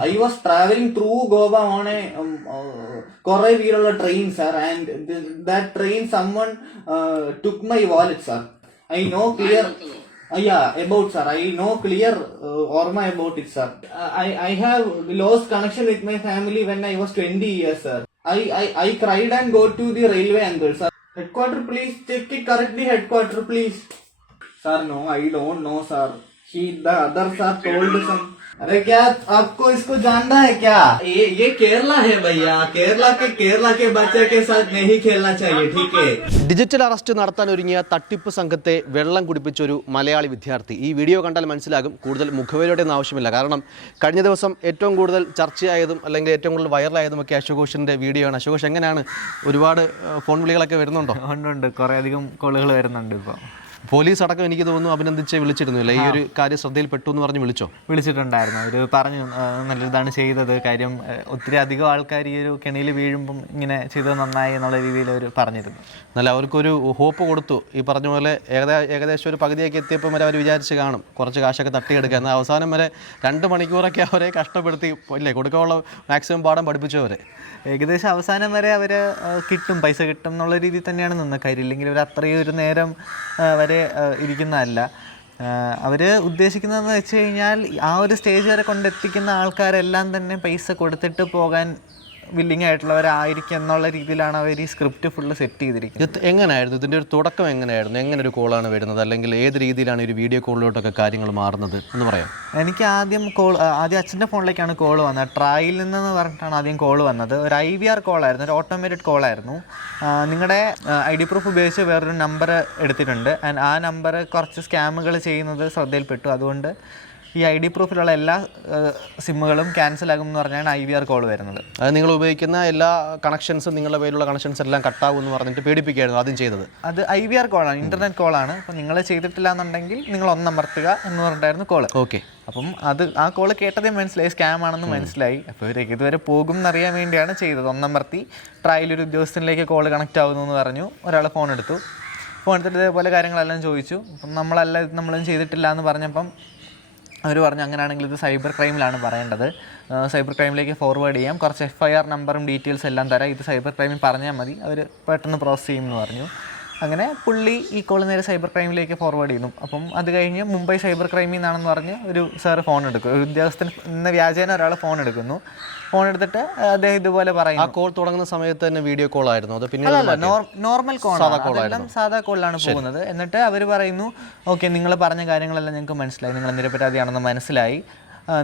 I was traveling through Goa on a Korai Veerulla train, sir, and that train someone took my wallet, sir. I know clear. Yeah, about sir. I know clear orma about it, sir. I have lost connection with my family when I was 20 years, sir. I cried and go to the railway uncle, sir. Headquarter, please check it correctly. Headquarter, please. Sir, no, I don't know, sir. The other sir told some. अरे क्या आपको इसको जानना है क्या? ये केरला है भैया. केरला के बच्चे के साथ नहीं खेलना चाहिए, ठीक है? ഡിജിറ്റൽ അറസ്റ്റ് നടത്താനൊരുങ്ങിയ തട്ടിപ്പ് സംഘത്തെ വെള്ളം കുടിപ്പിച്ചൊരു മലയാളി വിദ്യാർത്ഥി. ഈ വീഡിയോ കണ്ടാൽ മനസ്സിലാകും, കൂടുതൽ മുഖവേലയുടെയൊന്നും ആവശ്യമില്ല. കാരണം കഴിഞ്ഞ ദിവസം ഏറ്റവും കൂടുതൽ ചർച്ചയായതും അല്ലെങ്കിൽ ഏറ്റവും കൂടുതൽ വൈറലായതും ഒക്കെ അശോകോഷിൻ്റെ വീഡിയോ ആണ്. അശോകോഷ്, എങ്ങനെയാണ്? ഒരുപാട് ഫോൺ വിളികളൊക്കെ വരുന്നുണ്ടോ? ഉണ്ട്, കുറേ അധികം കോളുകൾ വരുന്നുണ്ട്. ഇപ്പോൾ പോലീസ് അടക്കം എനിക്ക് തോന്നുന്നു അഭിനന്ദിച്ച് വിളിച്ചിരുന്നില്ല. ഈ ഒരു കാര്യം ശ്രദ്ധയിൽപ്പെട്ടു എന്ന് പറഞ്ഞ് വിളിച്ചിട്ടുണ്ടായിരുന്നു. അവർ പറഞ്ഞു നല്ലതാണ് ചെയ്തത്, കാര്യം ഒത്തിരി അധികം ആൾക്കാർ ഈ ഒരു കെണിയിൽ വീഴുമ്പം ഇങ്ങനെ ചെയ്തത് നന്നായി എന്നുള്ള രീതിയിൽ അവർ പറഞ്ഞിരുന്നു. നല്ല അവർക്കൊരു ഹോപ്പ് കൊടുത്തു. ഈ പറഞ്ഞ പോലെ ഏകദേശം ഒരു പകുതിയൊക്കെ എത്തിയപ്പോൾ വരെ അവർ വിചാരിച്ച് കാണും കുറച്ച് കാശൊക്കെ തട്ടിയെടുക്കുക. എന്നാൽ അവസാനം വരെ 2 മണിക്കൂറൊക്കെ അവരെ കഷ്ടപ്പെടുത്തി ഇല്ലേ കൊടുക്കാനുള്ള മാക്സിമം പാഠം പഠിപ്പിച്ചവരെ. ഏകദേശം അവസാനം വരെ അവർ പൈസ കിട്ടും എന്നുള്ള രീതിയിൽ തന്നെയാണ് നിന്ന കാര്യം. ഇല്ലെങ്കിൽ അവർ അത്രയും ഒരു നേരം വരെ ഇരിക്കുന്നതല്ല. അവർ ഉദ്ദേശിക്കുന്നതെന്ന് വെച്ച് കഴിഞ്ഞാൽ ആ ഒരു സ്റ്റേജ് വരെ കൊണ്ടെത്തിക്കുന്ന ആൾക്കാരെല്ലാം തന്നെ പൈസ കൊടുത്തിട്ട് പോകാൻ വില്ലിങ് ആയിട്ടുള്ളവരായിരിക്കും എന്നുള്ള രീതിയിലാണ് അവർ ഈ സ്ക്രിപ്റ്റ് ഫുള്ള് സെറ്റ് ചെയ്തിരിക്കുന്നത്. എങ്ങനെയായിരുന്നു ഇതിൻ്റെ ഒരു തുടക്കം? എങ്ങനെയായിരുന്നു? എങ്ങനെ ഒരു കോളാണ് വരുന്നത്? അല്ലെങ്കിൽ ഏത് രീതിയിലാണ് ഒരു വീഡിയോ കോളിലോട്ടൊക്കെ കാര്യങ്ങൾ മാറുന്നത് എന്ന് പറയാം. എനിക്ക് ആദ്യം അച്ഛൻ്റെ ഫോണിലേക്കാണ് കോൾ വന്നത്. ട്രായിൽ നിന്നെന്ന് പറഞ്ഞിട്ടാണ് ആദ്യം കോൾ വന്നത്. ഒരു IVR കോളായിരുന്നു, ഒരു ഓട്ടോമേറ്റഡ് കോളായിരുന്നു. നിങ്ങളുടെ ID പ്രൂഫ് ഉപയോഗിച്ച് വേറൊരു നമ്പർ എടുത്തിട്ടുണ്ട്, ആൻഡ് ആ നമ്പർ കുറച്ച് സ്കാമുകൾ ചെയ്യുന്നത് ശ്രദ്ധയിൽപ്പെട്ടു. അതുകൊണ്ട് ഈ ID പ്രൂഫിലുള്ള എല്ലാ സിമ്മുകളും ക്യാൻസൽ ആകും എന്ന് പറഞ്ഞാണ് IVR കോൾ വരുന്നത്. അത് നിങ്ങൾ ഉപയോഗിക്കുന്ന എല്ലാ കണക്ഷൻസും, നിങ്ങളുടെ പേരിലുള്ള കണക്ഷൻസ് എല്ലാം കട്ടാവും എന്ന് പറഞ്ഞിട്ട് പേടിപ്പിക്കുകയായിരുന്നു ആദ്യം ചെയ്തത്. അത് IVR കോളാണ്, ഇൻ്റർനെറ്റ് കോളാണ്. അപ്പോൾ നിങ്ങൾ ചെയ്തിട്ടില്ല എന്നുണ്ടെങ്കിൽ നിങ്ങൾ ഒന്നമർത്തുക എന്ന് പറഞ്ഞിട്ടായിരുന്നു കോള്. ഓക്കെ. അപ്പം ആ കോള് കേട്ടതേ മനസ്സിലായി സ്കാം ആണെന്ന് മനസ്സിലായി. അപ്പോൾ ഇവരേക്ക് ഇതുവരെ പോകും എന്നറിയാൻ വേണ്ടിയാണ് ചെയ്തത്. ഒന്നമർത്തി ട്രയലൊരു ഉദ്യോഗസ്ഥനിലേക്ക് കോള് കണക്റ്റ് ആകുന്നു എന്ന് പറഞ്ഞു. ഒരാൾ ഫോൺ എടുത്തിട്ട് ഇതേപോലെ കാര്യങ്ങളെല്ലാം ചോദിച്ചു. അപ്പം നമ്മളൊന്നും ചെയ്തിട്ടില്ല എന്ന് പറഞ്ഞപ്പം അവർ പറഞ്ഞു അങ്ങനെയാണെങ്കിൽ ഇത് സൈബർ ക്രൈമിലാണ് പറയേണ്ടത്, സൈബർ ക്രൈമിലേക്ക് ഫോർവേഡ് ചെയ്യാം, കുറച്ച് FIR നമ്പറും ഡീറ്റെയിൽസ് എല്ലാം തരാം, ഇത് സൈബർ ക്രൈമിൽ പറഞ്ഞാൽ മതി, അവർ പെട്ടെന്ന് പ്രോസസ് ചെയ്യും എന്ന് പറഞ്ഞു. അങ്ങനെ പുള്ളി ഈ കോൾ നേരെ സൈബർ ക്രൈമിലേക്ക് ഫോർവേഡ് ചെയ്യുന്നു. അപ്പം അത് കഴിഞ്ഞ് മുംബൈ സൈബർ ക്രൈമിൽ നിന്നാണെന്ന് പറഞ്ഞ് ഒരു സാറ് ഫോൺ എടുക്കും. ഒരു ഉദ്യോഗസ്ഥൻ ഇന്ന വ്യാജേന ഒരാൾ ഫോൺ എടുക്കുന്നു. ഫോൺ എടുത്തിട്ട് അദ്ദേഹം ഇതുപോലെ പറയും. ആ കോൾ തുടങ്ങുന്ന സമയത്ത് തന്നെ വീഡിയോ കോൾ ആയിരുന്നു അത്? പിന്നെ നോർമൽ കോളാണ്, സാധാ കോളിലാണ് പോകുന്നത്. എന്നിട്ട് അവർ പറയുന്നു ഓക്കെ നിങ്ങൾ പറഞ്ഞ കാര്യങ്ങളെല്ലാം ഞങ്ങൾക്ക് മനസ്സിലായി, നിങ്ങൾ നിരപരാധിയാണെന്ന് മനസ്സിലായി,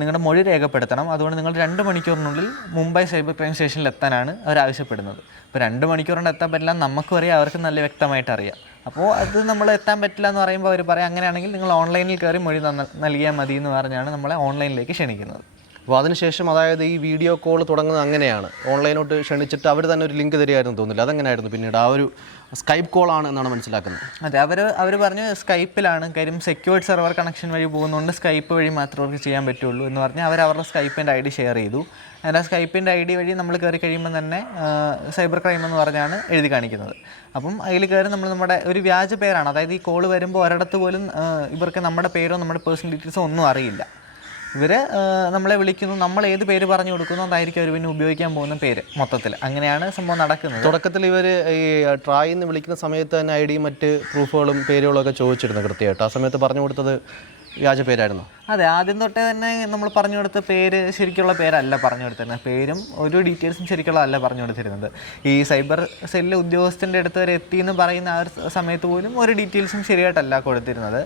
നിങ്ങളുടെ മൊഴി രേഖപ്പെടുത്തണം, അതുകൊണ്ട് നിങ്ങൾ 2 മണിക്കൂറിനുള്ളിൽ മുംബൈ സൈബർ ക്രൈം സ്റ്റേഷനിൽ എത്താനാണ് അവർ ആവശ്യപ്പെടുന്നത്. ഇപ്പോൾ 2 മണിക്കൂറിൻ്റെ എത്താൻ പറ്റില്ല, നമുക്കും അറിയാം, അവർക്ക് നല്ല വ്യക്തമായിട്ട് അറിയാം. അപ്പോൾ അത് നമ്മൾ എത്താൻ പറ്റില്ല എന്ന് പറയുമ്പോൾ അവർ പറയാം അങ്ങനെയാണെങ്കിൽ നിങ്ങൾ ഓൺലൈനിൽ കയറി മൊഴി നൽകിയാൽ മതി എന്ന് പറഞ്ഞാണ് നമ്മളെ ഓൺലൈനിലേക്ക് ക്ഷണിക്കുന്നത്. അപ്പോൾ അതിനുശേഷം അതായത് ഈ വീഡിയോ കോൾ തുടങ്ങുന്നത് അങ്ങനെയാണ്, ഓൺലൈനോട്ട് ക്ഷണിച്ചിട്ട് അവർ തന്നെ ഒരു ലിങ്ക് തരികയായിരുന്നു തോന്നില്ല, അതെങ്ങനെയായിരുന്നു പിന്നീട്? ആ ഒരു സ്കൈപ്പ് കോളാണ് എന്നാണ് മനസ്സിലാക്കുന്നത്. അതെ, അവർ പറഞ്ഞു സ്കൈപ്പിലാണ്, കാര്യം സെക്യൂർഡ് സെർവർ കണക്ഷൻ വഴി പോകുന്നതുകൊണ്ട് സ്കൈപ്പ് വഴി മാത്രമേ അവർക്ക് ചെയ്യാൻ പറ്റുള്ളൂ എന്ന് പറഞ്ഞ് അവരുടെ സ്കൈപ്പിൻ്റെ ID ഷെയർ ചെയ്തു. and ആ സ്കൈപ്പിൻ്റെ ID വഴി നമ്മൾ കയറി കഴിയുമ്പോൾ തന്നെ സൈബർ ക്രൈം എന്ന് പറഞ്ഞാണ് എഴുതി കാണിക്കുന്നത്. അപ്പം അതിൽ കയറി നമ്മുടെ ഒരു വ്യാജ പേരാണ്, അതായത് ഈ കോൾ വരുമ്പോൾ ഒരിടത്ത് പോലും ഇവർക്ക് നമ്മുടെ പേരോ നമ്മുടെ പേഴ്സണൽ ഡീറ്റെയിൽസോ ഒന്നും അറിയില്ല. ഇവർ നമ്മളെ വിളിക്കുന്നു, നമ്മൾ ഏത് പേര് പറഞ്ഞു കൊടുക്കുന്നു അതായിരിക്കും അവർ പിന്നെ ഉപയോഗിക്കാൻ പോകുന്ന പേര്. മൊത്തത്തിൽ അങ്ങനെയാണ് സംഭവം നടക്കുന്നത്. തുടക്കത്തിൽ ഇവർ ഈ ട്രായിൽ നിന്ന് വിളിക്കുന്ന സമയത്ത് തന്നെ ID മറ്റ് പ്രൂഫുകളും പേരുകളും ഒക്കെ ചോദിച്ചിരുന്നു കൃത്യമായിട്ട്. ആ സമയത്ത് പറഞ്ഞു കൊടുത്തത് വ്യാജ പേരായിരുന്നു. അതെ, ആദ്യം തൊട്ടേ തന്നെ നമ്മൾ പറഞ്ഞു കൊടുത്ത പേര് ശരിക്കുള്ള പേരല്ല പറഞ്ഞു കൊടുത്തിരുന്നത്. പേരും ഒരു ഡീറ്റെയിൽസും ശരിക്കുള്ളതല്ല പറഞ്ഞു കൊടുത്തിരുന്നത്. ഈ സൈബർ സെല്ലിലെ ഉദ്യോഗസ്ഥൻ്റെ അടുത്ത് വരെ എത്തിയെന്ന് പറയുന്ന ആ ഒരു സമയത്ത് പോലും ഒരു ഡീറ്റെയിൽസും ശരിയായിട്ടല്ല കൊടുത്തിരുന്നത്.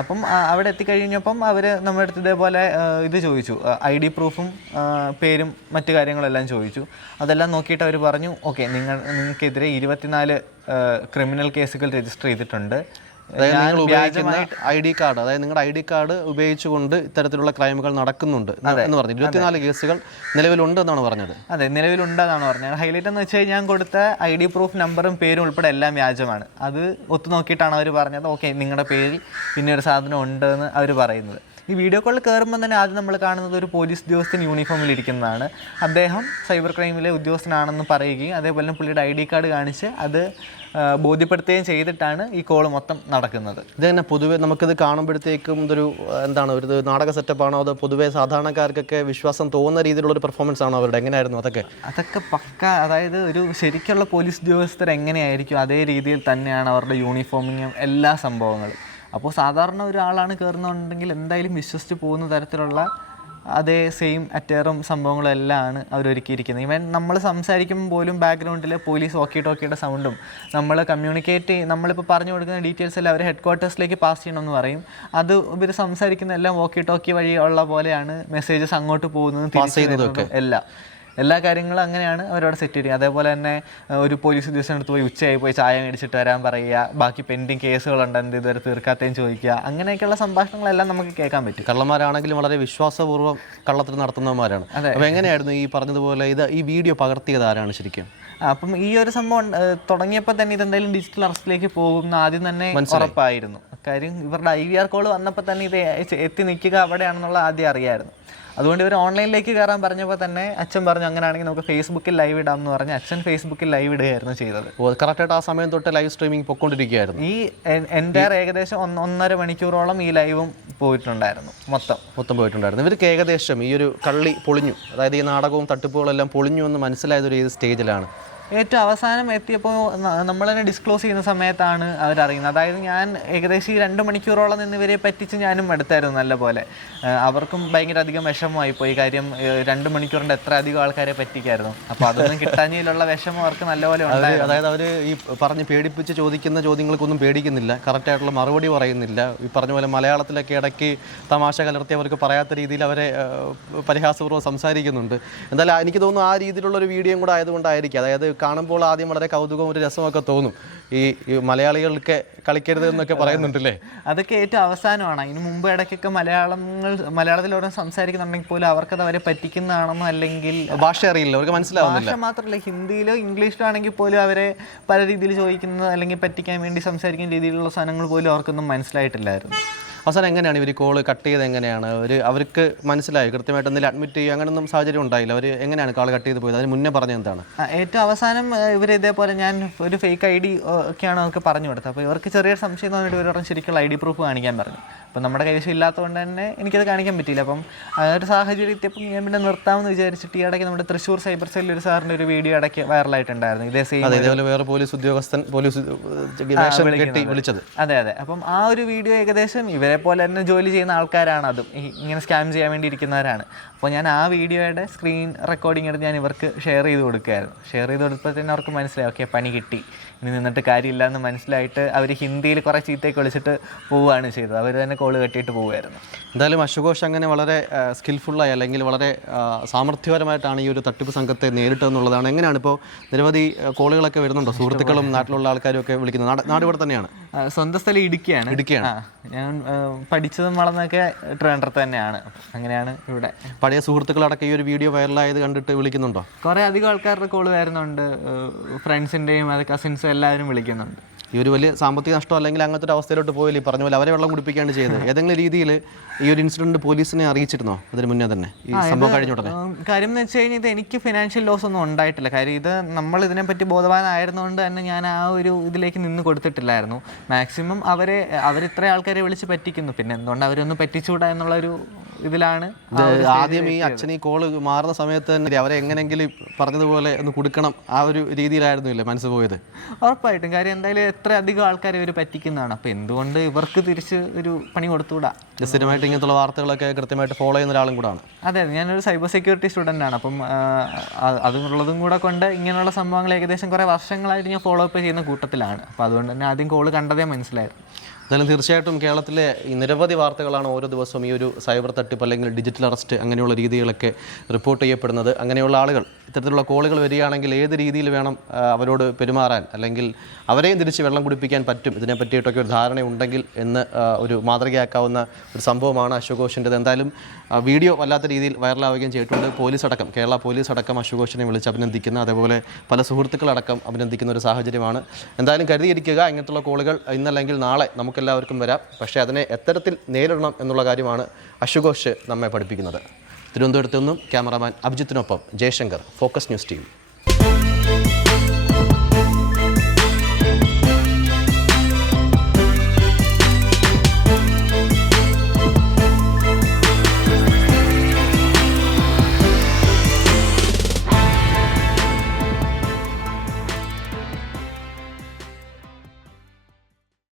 അപ്പം അവിടെ എത്തിക്കഴിഞ്ഞപ്പം അവർ നമ്മുടെ അടുത്ത് ഇതേപോലെ ഇത് ചോദിച്ചു, ID പ്രൂഫും പേരും മറ്റു കാര്യങ്ങളെല്ലാം ചോദിച്ചു. അതെല്ലാം നോക്കിയിട്ട് അവർ പറഞ്ഞു ഓക്കെ നിങ്ങൾക്കെതിരെ 24 ക്രിമിനൽ കേസുകൾ രജിസ്റ്റർ ചെയ്തിട്ടുണ്ട്. അതായത് നിങ്ങൾ ഉപയോഗിക്കുന്ന ID കാർഡ്, അതായത് നിങ്ങളുടെ ID കാർഡ് ഉപയോഗിച്ചുകൊണ്ട് ഇത്തരത്തിലുള്ള ക്രൈമുകൾ നടക്കുന്നുണ്ട് എന്ന് പറഞ്ഞു. 24 കേസുകൾ നിലവിലുണ്ടെന്നാണ് പറഞ്ഞത്. അതെ, നിലവിലുണ്ടെന്നാണ് പറഞ്ഞത്. ഹൈലൈറ്റ് എന്ന് വെച്ച് കഴിഞ്ഞാൽ ഞാൻ കൊടുത്ത ID പ്രൂഫ് നമ്പറും പേരും ഉൾപ്പെടെ എല്ലാം വ്യാജമാണ്. അത് ഒത്തു നോക്കിയിട്ടാണ് അവർ പറഞ്ഞത് ഓക്കെ നിങ്ങളുടെ പേരിൽ പിന്നെ ഒരു സാധനം ഉണ്ടെന്ന് അവർ പറയുന്നത്. ഈ വീഡിയോ കോളിൽ കയറുമ്പോൾ തന്നെ ആദ്യം നമ്മൾ കാണുന്നത് ഒരു പോലീസ് ഉദ്യോഗസ്ഥൻ യൂണിഫോമിൽ ഇരിക്കുന്നതാണ്. അദ്ദേഹം സൈബർ ക്രൈമിലെ ഉദ്യോഗസ്ഥനാണെന്ന് പറയുകയും അതേപോലെ തന്നെ പുള്ളിയുടെ ID കാർഡ് കാണിച്ച് അത് ബോധ്യപ്പെടുത്തുകയും ചെയ്തിട്ടാണ് ഈ കോള് മൊത്തം നടക്കുന്നത്. ഇത് തന്നെ പൊതുവെ നമുക്കിത് കാണുമ്പോഴത്തേക്കും ഇതൊരു എന്താണ് ഒരു നാടക സെറ്റപ്പാണോ അതോ പൊതുവെ സാധാരണക്കാർക്കൊക്കെ വിശ്വാസം തോന്നുന്ന രീതിയിലുള്ളൊരു പെർഫോമൻസ് ആണോ അവരുടെ? എങ്ങനെയായിരുന്നു അതൊക്കെ പക്ക, അതായത് ഒരു ശരിക്കുള്ള പോലീസ് ഉദ്യോഗസ്ഥർ എങ്ങനെയായിരിക്കും അതേ രീതിയിൽ തന്നെയാണ് അവരുടെ യൂണിഫോമിങ്ങും എല്ലാ സംഭവങ്ങളും. അപ്പോൾ സാധാരണ ഒരാളാണ് കയറുന്നുണ്ടെങ്കിൽ എന്തായാലും വിശ്വസിച്ച് പോകുന്ന തരത്തിലുള്ള അതേ സെയിം അറ്റയറും സംഭവങ്ങളും എല്ലാം ആണ് അവരൊരുക്കിയിരിക്കുന്നത്. ഇവൻ നമ്മൾ സംസാരിക്കുമ്പോൾ പോലും ബാക്ക്ഗ്രൗണ്ടിൽ പോലീസ് വോക്കി ടോക്കിയുടെ സൗണ്ടും നമ്മൾ നമ്മളിപ്പോൾ പറഞ്ഞു കൊടുക്കുന്ന ഡീറ്റെയിൽസ് എല്ലാം അവർ ഹെഡ് ക്വാർട്ടേഴ്സിലേക്ക് പാസ് ചെയ്യണമെന്ന് പറയും. അത് ഇവർ സംസാരിക്കുന്ന എല്ലാം വോക്കി ടോക്കി വഴി ഉള്ള പോലെയാണ് മെസ്സേജസ് അങ്ങോട്ട് പോകുന്നതും എല്ലാ കാര്യങ്ങളും അങ്ങനെയാണ് അവരവിടെ സെറ്റ് ചെയ്യുക. അതേപോലെ തന്നെ ഒരു പോലീസ് ഉദ്യോഗസ്ഥനടുത്ത് പോയി ഉച്ചയായി പോയി ചായ മേടിച്ചിട്ട് വരാൻ പറയുക, ബാക്കി പെൻഡിങ് കേസുകളുണ്ട് എന്ത് ഇതുവരെ തീർക്കാത്തയും ചോദിക്കുക, അങ്ങനെയൊക്കെയുള്ള സംഭാഷണങ്ങളെല്ലാം നമുക്ക് കേൾക്കാൻ പറ്റും. കള്ളന്മാരാണെങ്കിലും വളരെ വിശ്വാസപൂർവ്വം കള്ളത്തിൽ നടത്തുന്നവന്മാരാണ്. അപ്പോൾ എങ്ങനെയായിരുന്നു ഈ പറഞ്ഞതുപോലെ ഈ വീഡിയോ പകർത്തിയത് ആരാണ് ശരിക്കും? അപ്പം ഈ ഒരു സംഭവം തുടങ്ങിയപ്പോൾ തന്നെ ഇതെന്തായാലും ഡിജിറ്റൽ അറസ്റ്റിലേക്ക് പോകും ആദ്യം തന്നെ ഉറപ്പായിരുന്നു. കാര്യം ഇവരുടെ IVR കോൾ വന്നപ്പോൾ തന്നെ ഇത് എത്തി നിൽക്കുക അവിടെയാണെന്നുള്ള ആദ്യം അറിയായിരുന്നു. അതുകൊണ്ട് ഇവർ ഓൺലൈനിലേക്ക് കയറാൻ പറഞ്ഞപ്പോൾ തന്നെ അച്ഛൻ പറഞ്ഞു അങ്ങനെയാണെങ്കിൽ നമുക്ക് ഫേസ്ബുക്കിൽ ലൈവ് ഇടാം എന്ന് പറഞ്ഞ് അച്ഛൻ ഫേസ്ബുക്കിൽ ലൈവ് ഇടുകയായിരുന്നു ചെയ്തത്. കറക്റ്റായിട്ട് ആ സമയം തൊട്ട് ലൈവ് സ്ട്രീമിംഗ് പൊയ്ക്കൊണ്ടിരിക്കുകയായിരുന്നു. ഈ എൻ്റയർ ഏകദേശം 1.5 മണിക്കൂറോളം ഈ ലൈവും പോയിട്ടുണ്ടായിരുന്നു. മൊത്തം പോയിട്ടുണ്ടായിരുന്നു. ഇവർക്ക് ഏകദേശം ഈ ഒരു കള്ളി പൊളിഞ്ഞു, അതായത് ഈ നാടകവും തട്ടിപ്പുകളെല്ലാം പൊളിഞ്ഞു എന്ന് മനസ്സിലായതൊരു ഏത് സ്റ്റേജിലാണ്? ഏറ്റവും അവസാനം എത്തിയപ്പോൾ നമ്മൾ തന്നെ ഡിസ്ക്ലോസ് ചെയ്യുന്ന സമയത്താണ് അവരറിയുന്നത്. അതായത് ഞാൻ ഏകദേശം ഈ 2 മണിക്കൂറോളം നിന്ന് ഇവരെ പറ്റിച്ച് ഞാനും എടുത്തായിരുന്നു നല്ലപോലെ. അവർക്കും ഭയങ്കര അധികം വിഷമമായി പോയി. കാര്യം 2 മണിക്കൂറിൻ്റെ എത്ര അധികം ആൾക്കാരെ പറ്റിക്കായിരുന്നു. അപ്പോൾ അതൊന്നും കിട്ടാഞ്ഞതിലുള്ള വിഷമം അവർക്ക് നല്ലപോലെ ഉണ്ടായിരുന്നു. അതായത് അവർ ഈ പറഞ്ഞ് പേടിപ്പിച്ച് ചോദിക്കുന്ന ചോദ്യങ്ങൾക്കൊന്നും പേടിക്കുന്നില്ല, കറക്റ്റായിട്ടുള്ള മറുപടി പറയുന്നില്ല. ഈ പറഞ്ഞ പോലെ മലയാളത്തിലൊക്കെ ഇടയ്ക്ക് തമാശ കലർത്തി അവർക്ക് പറയാത്ത രീതിയിൽ അവരെ പരിഹാസപൂർവ്വം സംസാരിക്കുന്നുണ്ട്. എന്തായാലും എനിക്ക് തോന്നുന്നു ആ രീതിയിലുള്ളൊരു വീഡിയോയും കൂടെ ആയതുകൊണ്ടായിരിക്കും. അതായത് കാണുമ്പോൾ ആദ്യം വളരെ കൗതുകവും ഒരു രസമൊക്കെ തോന്നും. ഈ മലയാളികൾക്ക് കളിക്കരുത് എന്നൊക്കെ പറയുന്നുണ്ടല്ലേ? അതൊക്കെ ഏറ്റവും അവസാനമാണ്. ഇതിന് മുമ്പ് ഇടയ്ക്കൊക്കെ മലയാളത്തിലോടെ സംസാരിക്കുന്നുണ്ടെങ്കിൽ പോലും അവർക്കത് അവരെ പറ്റിക്കുന്നതാണെന്നോ അല്ലെങ്കിൽ ഭാഷ അറിയില്ല, അവർക്ക് മനസ്സിലാവുന്നില്ല. ഭാഷ മാത്രമല്ല, ഹിന്ദിയിലോ ഇംഗ്ലീഷിലോ ആണെങ്കിൽ പോലും അവരെ പല രീതിയിൽ ചോദിക്കുന്നത് അല്ലെങ്കിൽ പറ്റിക്കാൻ വേണ്ടി സംസാരിക്കുന്ന രീതിയിലുള്ള സാധനങ്ങൾ പോലും അവർക്കൊന്നും മനസ്സിലായിട്ടില്ലായിരുന്നു. അവസാനം എങ്ങനെയാണ് ഇവർ കോള് കട്ട് ചെയ്ത്? എങ്ങനെയാണ് അവർക്ക് മനസ്സിലായി കൃത്യമായിട്ട് എന്തെങ്കിലും അഡ്മിറ്റ് ചെയ്യുക അങ്ങനെയൊന്നും സാഹചര്യം ഉണ്ടായില്ല? അവർ എങ്ങനെയാണ് കോൾ കട്ട് ചെയ്ത് പോയത്? അതിന് മുന്നേ പറഞ്ഞത് എന്താണ്? ഏറ്റവും അവസാനം ഇവർ ഇതേപോലെ ഞാൻ ഒരു ഫേക്ക് ID ഒക്കെയാണ് അവർക്ക് പറഞ്ഞു കൊടുത്തത്. അപ്പോൾ ഇവർക്ക് ചെറിയൊരു സംശയം തോന്നിയിട്ട് ഇവർ പറഞ്ഞു ശരിക്കുള്ള ID പ്രൂഫ് കാണിക്കാൻ പറഞ്ഞു. അപ്പം നമ്മുടെ കൈവശം ഇല്ലാത്തതുകൊണ്ട് തന്നെ എനിക്കത് കാണിക്കാൻ പറ്റിയില്ല. അപ്പം ആ ഒരു സാഹചര്യം എത്തിയപ്പോൾ ഞാൻ പിന്നെ നിർത്താമെന്ന് വിചാരിച്ചിട്ട് ഈ ഇടയ്ക്ക് നമ്മുടെ തൃശ്ശൂർ സൈബർ സെല്ലിൽ ഒരു സാറിൻ്റെ ഒരു വീഡിയോ ഇടയ്ക്ക് വൈറലായിട്ടുണ്ടായിരുന്നു. ഇതേപോലെ വേറെ പോലീസ് ഉദ്യോഗസ്ഥൻ വിളിച്ചത്. അതെ. അപ്പം ആ ഒരു വീഡിയോ ഏകദേശം ഇവരെ പോലെ തന്നെ ജോലി ചെയ്യുന്ന ആൾക്കാരാണ്, അതും ഇങ്ങനെ സ്കാം ചെയ്യാൻ വേണ്ടി ഇരിക്കുന്നവരാണ്. അപ്പോൾ ഞാൻ ആ വീഡിയോയുടെ സ്ക്രീൻ റെക്കോർഡിംഗ് എടുത്ത് ഞാൻ ഇവർക്ക് ഷെയർ ചെയ്ത് കൊടുക്കുകയായിരുന്നു. ഷെയർ ചെയ്ത് കൊടുത്തപ്പോൾ അവർക്ക് മനസ്സിലായി ഓക്കെ പണി കിട്ടി, ഇനി നിന്നിട്ട് കാര്യമില്ല എന്ന് മനസ്സിലായിട്ട് അവർ ഹിന്ദിയിൽ കുറേ ചീത്തയൊക്കെ വിളിച്ചിട്ട് പോവുകയാണ് ചെയ്തത്. അവർ തന്നെ കോള് കെട്ടിയിട്ട് പോവുമായിരുന്നു. എന്തായാലും അശുഘോഷ് അങ്ങനെ വളരെ സ്കിൽഫുള്ളായി അല്ലെങ്കിൽ വളരെ സാമർഥ്യപരമായിട്ടാണ് ഈ ഒരു തട്ടിപ്പ് സംഘത്തെ നേരിട്ടതെന്നുള്ളതാണ്. എങ്ങനെയാണ് ഇപ്പോൾ നിരവധി കോളുകളൊക്കെ വരുന്നുണ്ടോ? സുഹൃത്തുക്കളും നാട്ടിലുള്ള ആൾക്കാരും ഒക്കെ വിളിക്കുന്നത്? നാട് ഇവിടെ തന്നെയാണ്, സ്വന്തം സ്ഥലം ഇടുക്കിയാണ്. ഞാൻ പഠിച്ചതും വളർന്നതൊക്കെ ട്രിവാൻഡ്രത്ത് തന്നെയാണ്. അങ്ങനെയാണ് ഇവിടെ. പഴയ സുഹൃത്തുക്കളടക്കം ഈ ഒരു വീഡിയോ വൈറലായത് കണ്ടിട്ട് വിളിക്കുന്നുണ്ടോ? കുറേ അധികം ആൾക്കാരുടെ കോള് വരുന്നുണ്ട്, ഫ്രണ്ട്സിൻ്റെയും അത് കസിൻസും എല്ലാവരും വിളിക്കുന്നുണ്ട്. ഈ ഒരു വലിയ സാമ്പത്തിക നഷ്ടം അല്ലെങ്കിൽ അങ്ങനത്തെ ഒരു അവസ്ഥയിലോട്ട് പോയില്ലേ? പറഞ്ഞ പോലെ അവരെ വെള്ളം കുടിപ്പിക്കുകയാണ് ചെയ്തത്. ഏതെങ്കിലും രീതിയിൽ ഈ ഒരു ഇൻസിഡന്റ് പോലീസിനെ അറിയിച്ചിരുന്നോ അതിന് മുന്നേ തന്നെ ഈ സംഭവം കഴിഞ്ഞ ഉടനെ? കാര്യം എന്ന് വെച്ച് കഴിഞ്ഞാൽ ഇത് എനിക്ക് ഫിനാൻഷ്യൽ ലോസ് ഒന്നും ഉണ്ടായിട്ടില്ല. കാര്യം ഇത് നമ്മൾ ഇതിനെപ്പറ്റി ബോധവാനായിരുന്നുകൊണ്ട് തന്നെ ഞാൻ ആ ഒരു ഇതിലേക്ക് നിന്ന് കൊടുത്തിട്ടില്ലായിരുന്നു. മാക്സിമം അവരിത്ര ആൾക്കാരെ വിളിച്ച് പറ്റിക്കുന്നു, പിന്നെ എന്തുകൊണ്ട് അവരൊന്ന് പറ്റിച്ചുകൂടാ എന്നുള്ളൊരു ഇതിലാണ്. ആദ്യം ഈ അച്ഛൻ ഈ കോള് മാറുന്ന സമയത്ത് തന്നെ അവരെ എങ്ങനെയെങ്കിലും പറഞ്ഞതുപോലെ ഒന്ന് കൊടുക്കണം ആ ഒരു രീതിയിലായിരുന്നു ഇല്ലേ മനസ്സ് പോയത്? ഉറപ്പായിട്ടും. കാര്യം എന്തായാലും എത്ര അധികം ആൾക്കാരെ ഇവർ പറ്റിക്കുന്നതാണ്. അപ്പോൾ എന്തുകൊണ്ട് ഇവർക്ക് തിരിച്ച് ഒരു പണി കൊടുത്തുകൂടാ? സ്ഥിരമായിട്ട് ഇങ്ങനത്തുള്ള വാർത്തകളൊക്കെ കൃത്യമായിട്ട് ഫോളോ ചെയ്യുന്ന ഒരാളും കൂടാണ്. അതെ, ഞാനൊരു സൈബർ സെക്യൂരിറ്റി സ്റ്റുഡൻ്റ് ആണ്. അപ്പം അതുള്ളതും കൂടെ കൊണ്ട് ഇങ്ങനെയുള്ള സംഭവങ്ങൾ ഏകദേശം കുറേ വർഷങ്ങളായിട്ട് ഞാൻ ഫോളോ അപ്പ് ചെയ്യുന്ന കൂട്ടത്തിലാണ്. അപ്പോൾ അതുകൊണ്ട് തന്നെ ആദ്യം കോള് കണ്ടതേ മനസ്സിലായിരുന്നു. എന്തായാലും തീർച്ചയായിട്ടും കേരളത്തിലെ ഈ നിരവധി വാർത്തകളാണ് ഓരോ ദിവസവും ഈ ഒരു സൈബർ തട്ടിപ്പ് അല്ലെങ്കിൽ ഡിജിറ്റൽ അറസ്റ്റ് അങ്ങനെയുള്ള രീതികളൊക്കെ റിപ്പോർട്ട് ചെയ്യപ്പെടുന്നത്. അങ്ങനെയുള്ള ആളുകൾ ഇത്തരത്തിലുള്ള കോളുകൾ വരികയാണെങ്കിൽ ഏത് രീതിയിൽ വേണം അവരോട് പെരുമാറാൻ, അല്ലെങ്കിൽ അവരെയും തിരിച്ച് വെള്ളം കുടിപ്പിക്കാൻ പറ്റും, ഇതിനെ പറ്റിയിട്ടൊക്കെ ഒരു ധാരണ ഉണ്ടെങ്കിൽ എന്ന് ഒരു മാതൃകയാക്കാവുന്ന ഒരു സംഭവമാണ് അശുഘോഷിൻ്റെത്. എന്തായാലും വീഡിയോ വല്ലാത്ത രീതിയിൽ വൈറലാവുകയും ചെയ്തിട്ടുണ്ട്. പോലീസ് അടക്കം, കേരള പോലീസ് അടക്കം അശുഘോഷിനെ വിളിച്ച് അഭിനന്ദിക്കുന്ന, അതേപോലെ പല സുഹൃത്തുക്കളടക്കം അഭിനന്ദിക്കുന്ന ഒരു സാഹചര്യമാണ്. എന്തായാലും കരുതിയിരിക്കുക, ഇങ്ങനത്തുള്ള കോളുകൾ ഇന്നല്ലെങ്കിൽ നാളെ നമുക്ക് നമുക്കെല്ലാവർക്കും വരാം. പക്ഷേ അതിനെ എത്തരത്തിൽ നേരിടണം എന്നുള്ള കാര്യമാണ് അശുഘോഷ് നമ്മെ പഠിപ്പിക്കുന്നത്. തിരുവനന്തപുരത്തു നിന്നും ക്യാമറാമാൻ അഭിജിത്തിനൊപ്പം ജയശങ്കർ, ഫോക്കസ് ന്യൂസ് ടീം.